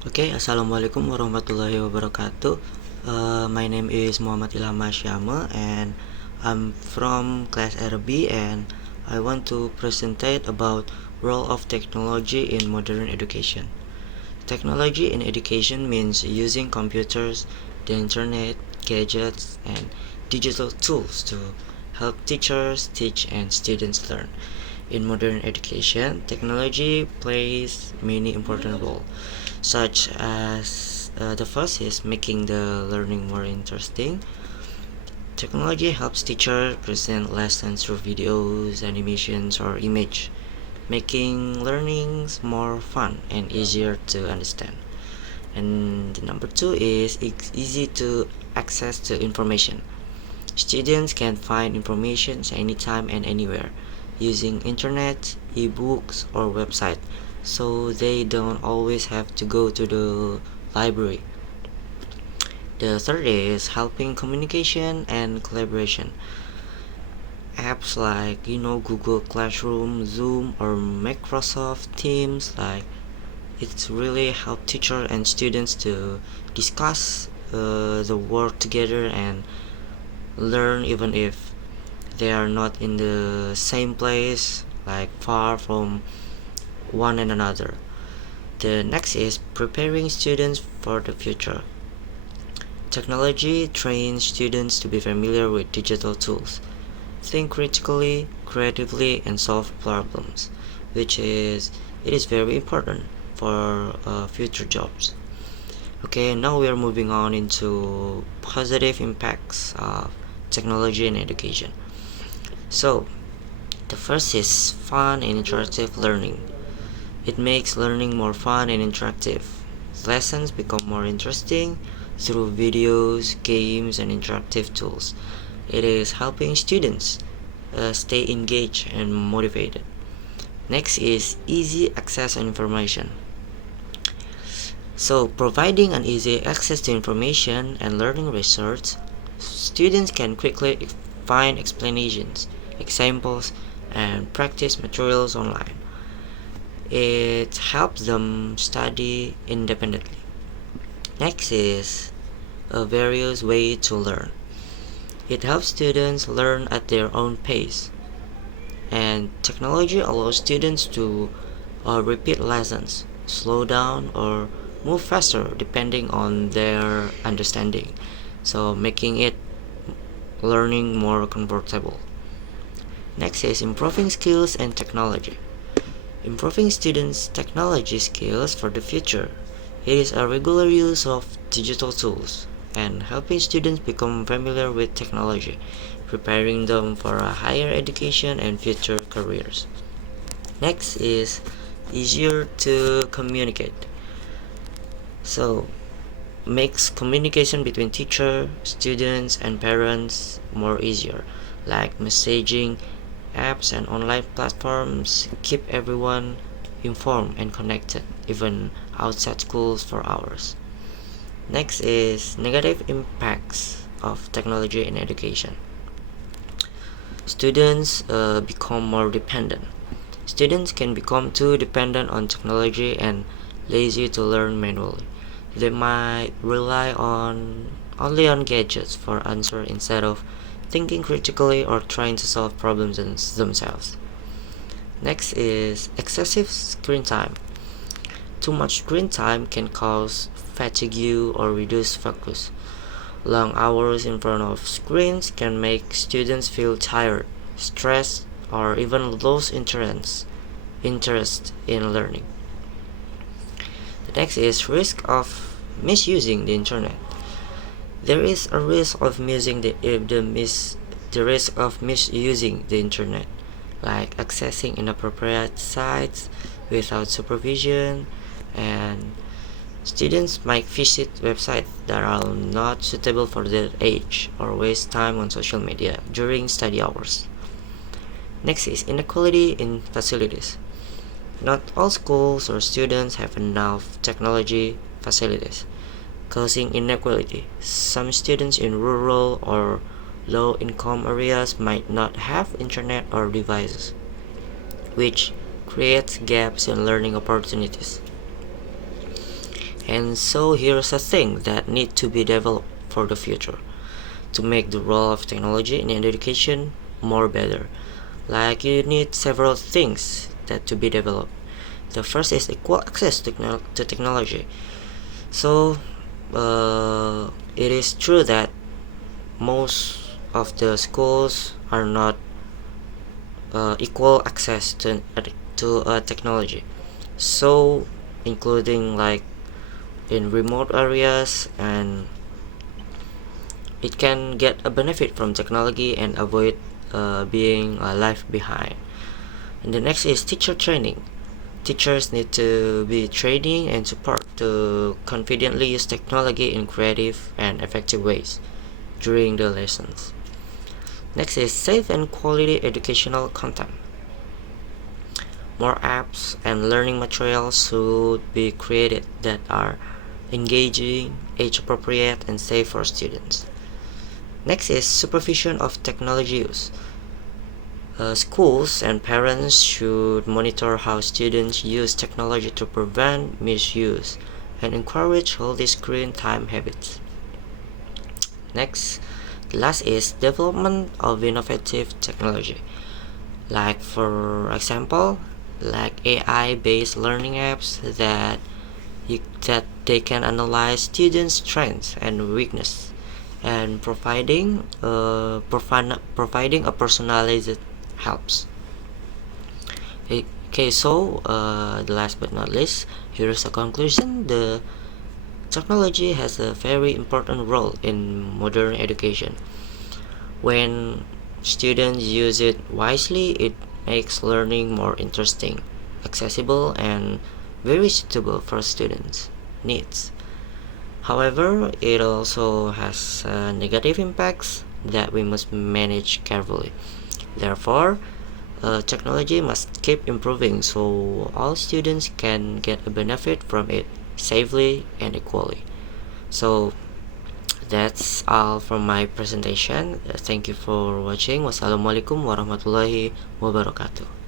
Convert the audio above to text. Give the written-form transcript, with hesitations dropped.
Okay, Assalamualaikum warahmatullahi wabarakatuh. My name is Muhammad Ilham Masiyame and I'm from class RB and I want to presentate about role of technology in modern education. Technology in education means using computers, the internet, gadgets, and digital tools to help teachers teach and students learn. In modern education, technology plays many important roles, such as the first is making the learning more interesting. Technology helps teachers present lessons through videos, animations, or image, making learnings more fun and easier to understand. And the number two is it's easy to access to information. Students can find information anytime and anywhere using internet, ebooks, or website, so they don't always have to go to the library. The third is helping communication and collaboration. Apps like Google Classroom, Zoom, or Microsoft Teams, like it's really help teacher and students to discuss the work together and learn even if they are not in the same place, like far from one and another. The next is preparing students for the future. Technology trains students to be familiar with digital tools, think critically, creatively, and solve problems, which is it is very important for future jobs. Okay, now we are moving on into positive impacts of technology in education. So, the first is fun and interactive learning. It makes learning more fun and interactive. Lessons become more interesting through videos, games, and interactive tools. It is helping students stay engaged and motivated. Next is easy access to information. So, providing an easy access to information and learning research, students can quickly find explanations, examples, and practice materials online. It helps them study independently. Next is a various way to learn. It helps students learn at their own pace, and technology allows students to repeat lessons, slow down, or move faster depending on their understanding, so making it learning more comfortable. Next is improving skills and technology. Improving students' technology skills for the future. It is a regular use of digital tools and helping students become familiar with technology, preparing them for a higher education and future careers. Next is easier to communicate. So, makes communication between teacher, students, and parents more easier, like messaging apps and online platforms keep everyone informed and connected, even outside schools for hours. Next is negative impacts of technology in education. Students become more dependent. Students can become too dependent on technology and lazy to learn manually. They might rely on only on gadgets for answer instead of thinking critically or trying to solve problems themselves. Next is excessive screen time. Too much screen time can cause fatigue or reduce focus. Long hours in front of screens can make students feel tired, stressed, or even lose interest in learning. The next is risk of misusing the internet. There is a risk of the risk of misusing the internet, like accessing inappropriate sites without supervision, and students might visit websites that are not suitable for their age or waste time on social media during study hours. Next is inequality in facilities. Not all schools or students have enough technology facilities, causing inequality. Some students in rural or low income areas might not have internet or devices, which creates gaps in learning opportunities. And so here's a thing that need to be developed for the future to make the role of technology in education more better. Like you need several things that to be developed. The first is equal access to technology. So it is true that most of the schools are not equal access to technology. So including like in remote areas, and it can get a benefit from technology and avoid being left behind. And the next is teacher training. Teachers need to be training and support to confidently use technology in creative and effective ways during the lessons. Next is safe and quality educational content. More apps and learning materials should be created that are engaging, age appropriate, and safe for students. Next is supervision of technology use. Schools and parents should monitor how students use technology to prevent misuse and encourage healthy screen time habits. Next, the last is development of innovative technology. Like for example, like AI-based learning apps that they can analyze students' strengths and weakness, and providing a personalized helps. Okay, so the last but not least, here's a conclusion. The technology has a very important role in modern education. When students use it wisely, it makes learning more interesting, accessible, and very suitable for students' needs. However, it also has negative impacts that we must manage carefully. Therefore, technology must keep improving so all students can get a benefit from it safely and equally. So that's all from my presentation. Thank you for watching. Wassalamualaikum warahmatullahi wabarakatuh.